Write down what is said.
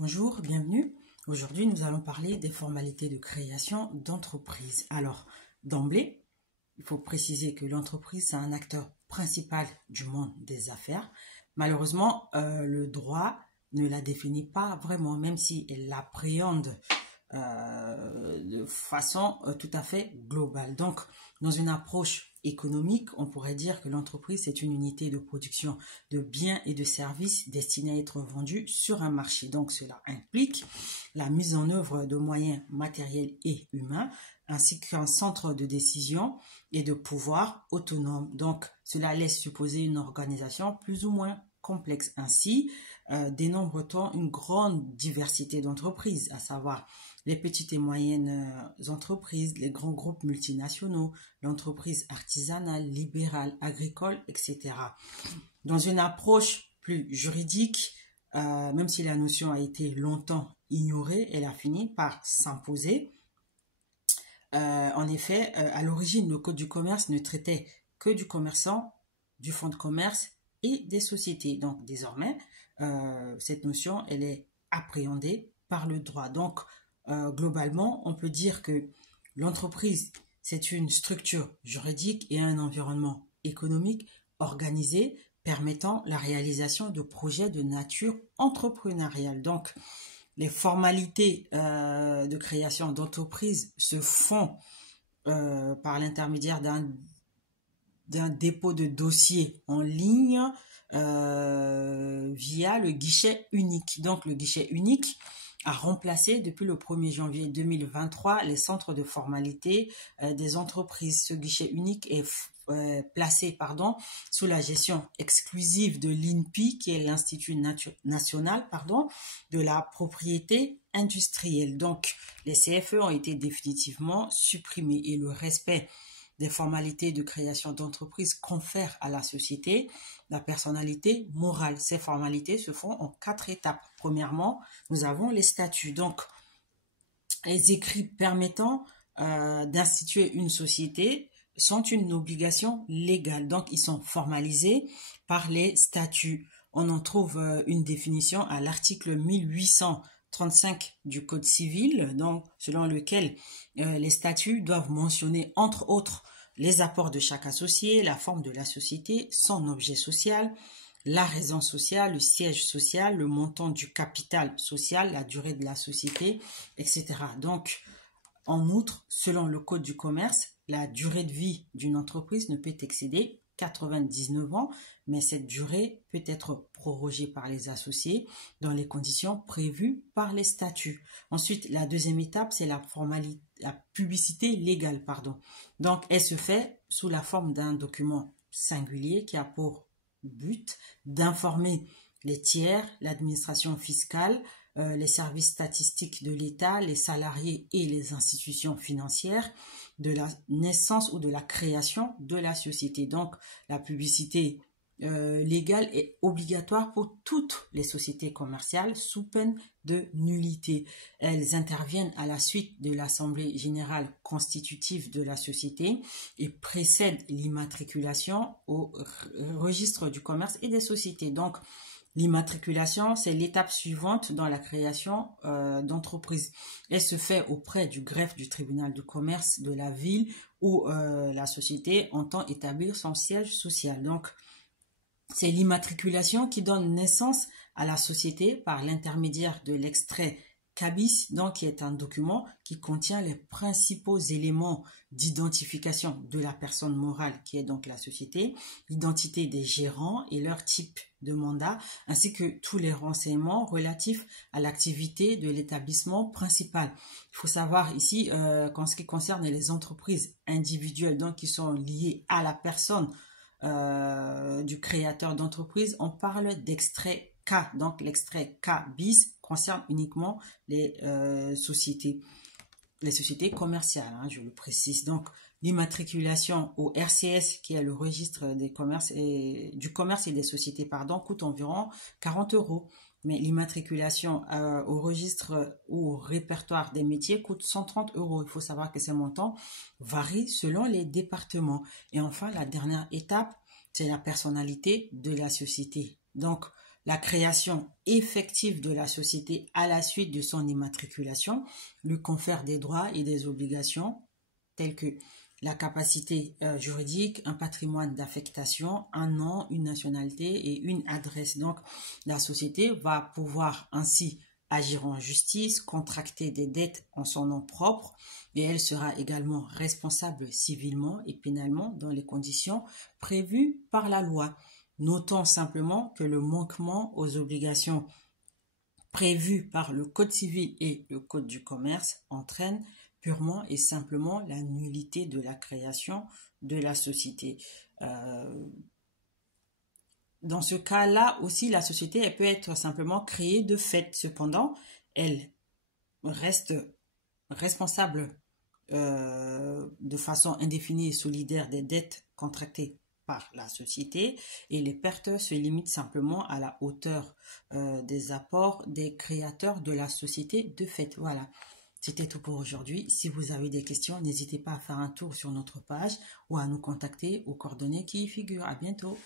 Bonjour, bienvenue. Aujourd'hui, nous allons parler des formalités de création d'entreprise. Alors, d'emblée, il faut préciser que l'entreprise, c'est un acteur principal du monde des affaires. Malheureusement, le droit ne la définit pas vraiment, même si elle l'appréhende de façon tout à fait globale. Donc, dans une approche économique, on pourrait dire que l'entreprise, c'est une unité de production de biens et de services destinés à être vendus sur un marché. Donc, cela implique la mise en œuvre de moyens matériels et humains, ainsi qu'un centre de décision et de pouvoir autonome. Donc, cela laisse supposer une organisation plus ou moins complexe. Ainsi, dénombre-t-on une grande diversité d'entreprises, à savoir les petites et moyennes entreprises, les grands groupes multinationaux, l'entreprise artisanale, libérale, agricole, etc. Dans une approche plus juridique, même si la notion a été longtemps ignorée, elle a fini par s'imposer. En effet, à l'origine, le Code du commerce ne traitait que du commerçant, du fonds de commerce et des sociétés. Donc, désormais, cette notion, elle est appréhendée par le droit. Donc, globalement, on peut dire que l'entreprise, c'est une structure juridique et un environnement économique organisé permettant la réalisation de projets de nature entrepreneuriale. Donc, les formalités de création d'entreprise se font par l'intermédiaire d'un dépôt de dossier en ligne via le guichet unique. Donc, le guichet unique a remplacé depuis le 1er janvier 2023 les centres de formalité des entreprises. Ce guichet unique est placé sous la gestion exclusive de l'INPI, qui est l'Institut national de la propriété industrielle. Donc, les CFE ont été définitivement supprimés et le respect des formalités de création d'entreprise confèrent à la société la personnalité morale. Ces formalités se font en 4 étapes. Premièrement, nous avons les statuts. Donc, les écrits permettant d'instituer une société sont une obligation légale. Donc, ils sont formalisés par les statuts. On en trouve une définition à l'article 1835 du Code civil, donc selon lequel les statuts doivent mentionner, entre autres, les apports de chaque associé, la forme de la société, son objet social, la raison sociale, le siège social, le montant du capital social, la durée de la société, etc. Donc, en outre, selon le Code du commerce, la durée de vie d'une entreprise ne peut excéder 99 ans, mais cette durée peut être prorogée par les associés dans les conditions prévues par les statuts. Ensuite, la deuxième étape, c'est la publicité légale, Donc, elle se fait sous la forme d'un document singulier qui a pour but d'informer les tiers, l'administration fiscale, les services statistiques de l'État, les salariés et les institutions financières de la naissance ou de la création de la société. Donc, la publicité légale est obligatoire pour toutes les sociétés commerciales sous peine de nullité. Elles interviennent à la suite de l'Assemblée générale constitutive de la société et précèdent l'immatriculation au registre du commerce et des sociétés. Donc, l'immatriculation, c'est l'étape suivante dans la création d'entreprise. Elle se fait auprès du greffe du tribunal de commerce de la ville où la société entend établir son siège social. Donc, c'est l'immatriculation qui donne naissance à la société par l'intermédiaire de l'extrait CABIS, donc qui est un document qui contient les principaux éléments d'identification de la personne morale qui est donc la société, l'identité des gérants et leur type de mandat, ainsi que tous les renseignements relatifs à l'activité de l'établissement principal. Il faut savoir ici qu'en ce qui concerne les entreprises individuelles, donc qui sont liées à la personne du créateur d'entreprise, on parle d'extrait K. Donc l'extrait K bis concerne uniquement les sociétés commerciales, je le précise. Donc l'immatriculation au RCS, qui est le registre du commerce et des sociétés, coûte environ 40 €. Mais l'immatriculation au registre ou au répertoire des métiers coûte 130 €. Il faut savoir que ces montants varient selon les départements. Et enfin, la dernière étape, c'est la personnalité de la société. Donc, la création effective de la société à la suite de son immatriculation lui confère des droits et des obligations tels que la capacité juridique, un patrimoine d'affectation, un nom, une nationalité et une adresse. Donc, la société va pouvoir ainsi agir en justice, contracter des dettes en son nom propre et elle sera également responsable civilement et pénalement dans les conditions prévues par la loi. Notons simplement que le manquement aux obligations prévues par le Code civil et le Code du commerce entraîne purement et simplement la nullité de la création de la société. Dans ce cas-là aussi, la société elle peut être simplement créée de fait. Cependant, elle reste responsable de façon indéfinie et solidaire des dettes contractées par la société et les pertes se limitent simplement à la hauteur des apports des créateurs de la société de fait. Voilà, c'était tout pour aujourd'hui. Si vous avez des questions, n'hésitez pas à faire un tour sur notre page ou à nous contacter aux coordonnées qui y figurent. À bientôt.